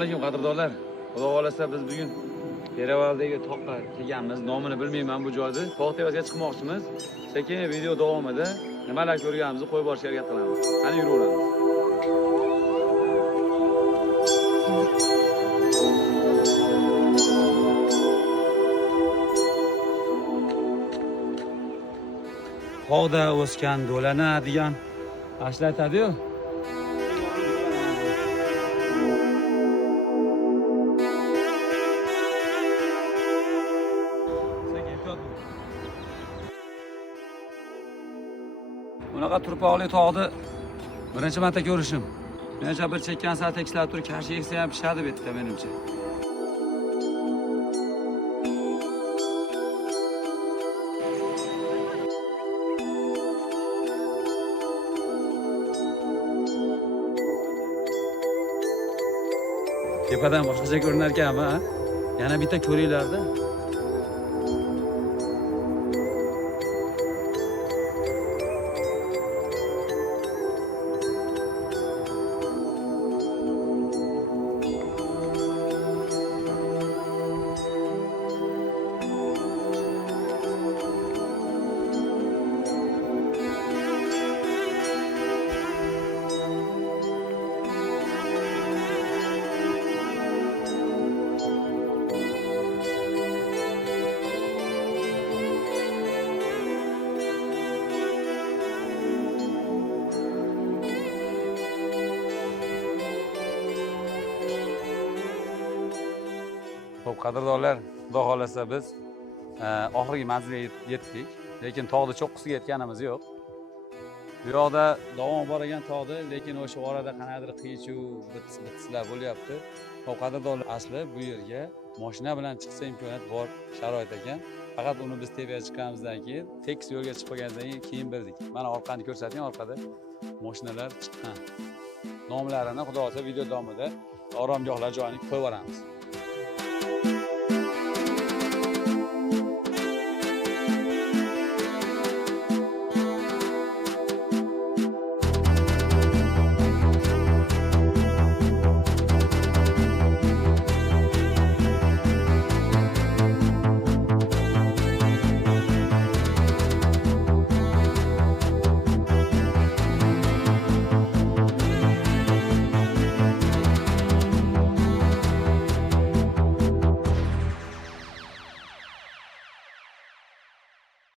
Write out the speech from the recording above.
alaykum qadrdonlar. Xudo xolasa biz bugun Yeravaldagi toqqa kelganmiz. Nomini bilmayman bu joyni. Tog' tepasiga chiqmoqchimiz. Sekin video davomida nimalar ko'rganimizni qo'yib borishga harakat qilamiz. Qani yuraveramiz. Tog'da o'sgan do'lana degan ashlatadi-yu. Bunaqa turpoqli tog'ni birinchi marta ko'rishim. Menimcha bir chekkan sal tekishlab turib, kashi yeksa ham pishadi bu yerda menimcha. Tepadan boshqacha ko'rinar ekanmi, ha? Yana bitta ko'ringlar-da. Xo'p, qadrdonlar, xudo xolasa biz oxirgi manzilga yetdik, lekin tog'da cho'qqisiga yetganimiz yo'q. Bu yoqda davom bor ekan tog'da, lekin o'sha orada qanaqadir qiy-chuv, bitslar bo'lyapti. Xo'p, qadrdonlar, asli bu yerga mashina bilan chiqsa imkoniyat bor, sharoit ekan. Faqat uni biz tepaga chiqqanimizdan keyin, tekis yo'lga chiqib qolgandan keyin bildik. Mana orqani ko'rsating, orqada mashinalar chiqqan. Nomlarini xudo xolasa video davomida oromgohlar joyini qo'yib yuboramiz.